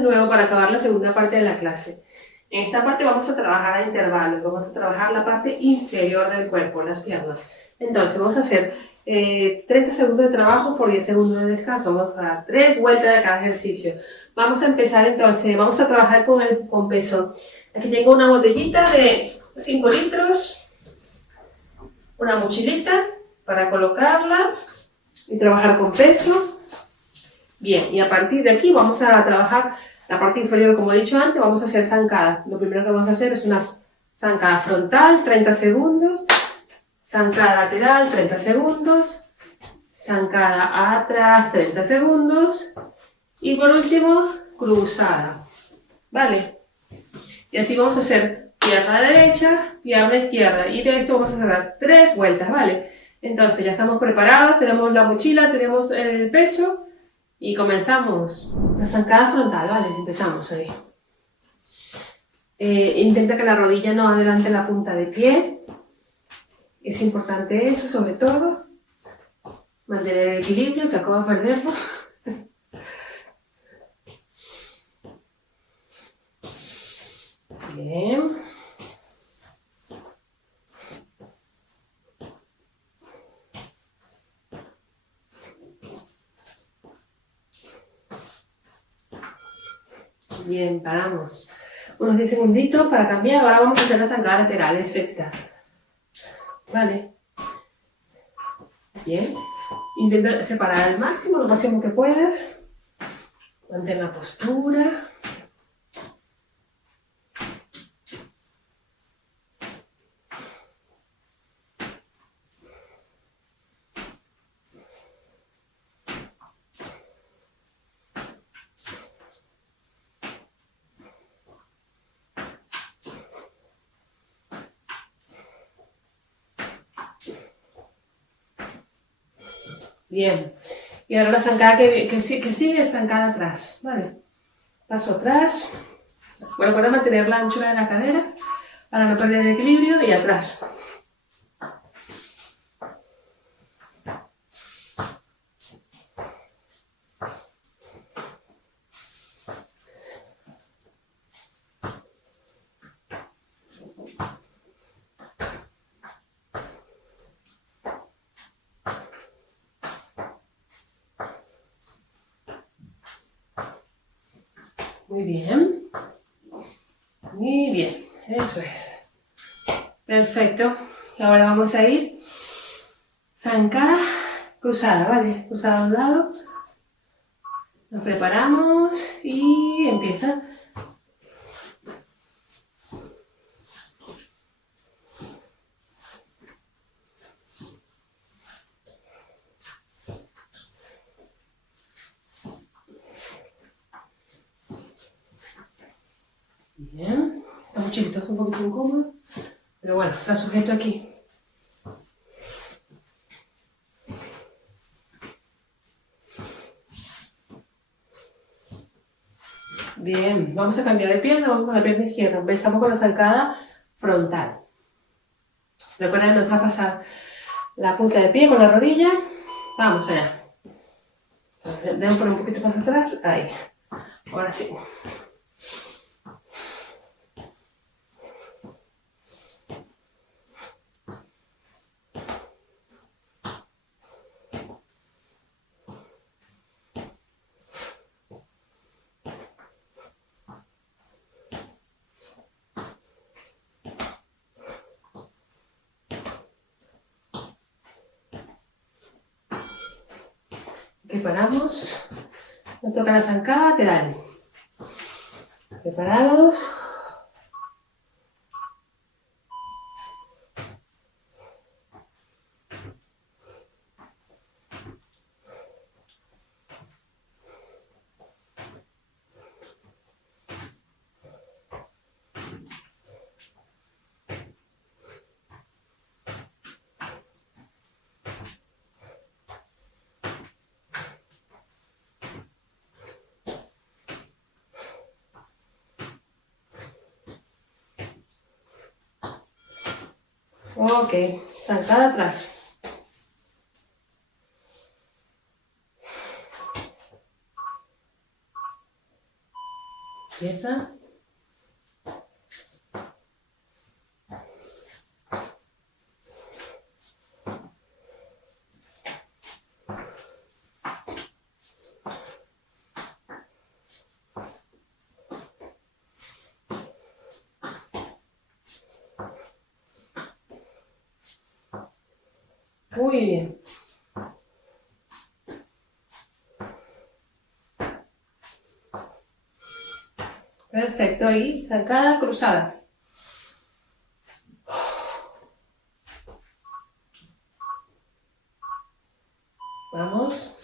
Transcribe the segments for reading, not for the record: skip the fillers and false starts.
nuevo para acabar la segunda parte de la clase. En esta parte vamos a trabajar a intervalos, vamos a trabajar la parte inferior del cuerpo, las piernas. Entonces vamos a hacer 30 segundos de trabajo por 10 segundos de descanso. Vamos a dar 3 vueltas de cada ejercicio. Vamos a empezar entonces, vamos a trabajar con peso. Aquí tengo una botellita de 5 litros, una mochilita para colocarla y trabajar con peso. Bien, y a partir de aquí vamos a trabajar la parte inferior, como he dicho antes, vamos a hacer zancadas. Lo primero que vamos a hacer es una zancada frontal, 30 segundos, zancada lateral, 30 segundos, zancada atrás, 30 segundos, y por último, cruzada, ¿vale? Y así vamos a hacer pierna derecha, pierna izquierda, y de esto vamos a hacer 3 vueltas, ¿vale? Entonces ya estamos preparados, tenemos la mochila, tenemos el peso, y comenzamos la zancada frontal, ¿vale? Empezamos ahí. Intenta que la rodilla no adelante la punta de pie. Es importante eso, sobre todo. Mantener el equilibrio, que acabo de perderlo. Bien. Bien, paramos. Unos 10 segunditos para cambiar. Ahora vamos a hacer la zancada lateral, es esta. Vale. Bien. Intenta separar al máximo, lo máximo que puedas. Mantén la postura. Bien. Y ahora la zancada que sigue es zancada atrás, ¿vale? Paso atrás. Bueno, recuerda mantener la anchura de la cadera para no perder el equilibrio, y atrás. Muy bien. Muy bien. Eso es. Perfecto. Y ahora vamos a ir zancada cruzada, ¿vale? Cruzada a un lado. Nos preparamos y empieza. Bien. Esta mochilita es un poquito incómoda, pero bueno, la sujeto aquí. Bien, vamos a cambiar de pierna, vamos con la pierna izquierda. Empezamos con la zancada frontal. Recuerda no traspasar la punta de pie con la rodilla. Vamos allá. Deben poner un poquito más atrás. Ahí. Ahora sí. Preparamos. Nos toca la zancada lateral. Preparados. Ok, zancada atrás. Quieta. Muy bien. Perfecto, y zancada cruzada. Vamos.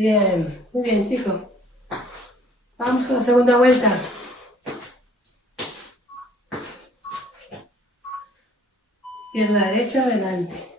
Bien, muy bien, chicos. Vamos con la segunda vuelta. Pierna derecha adelante.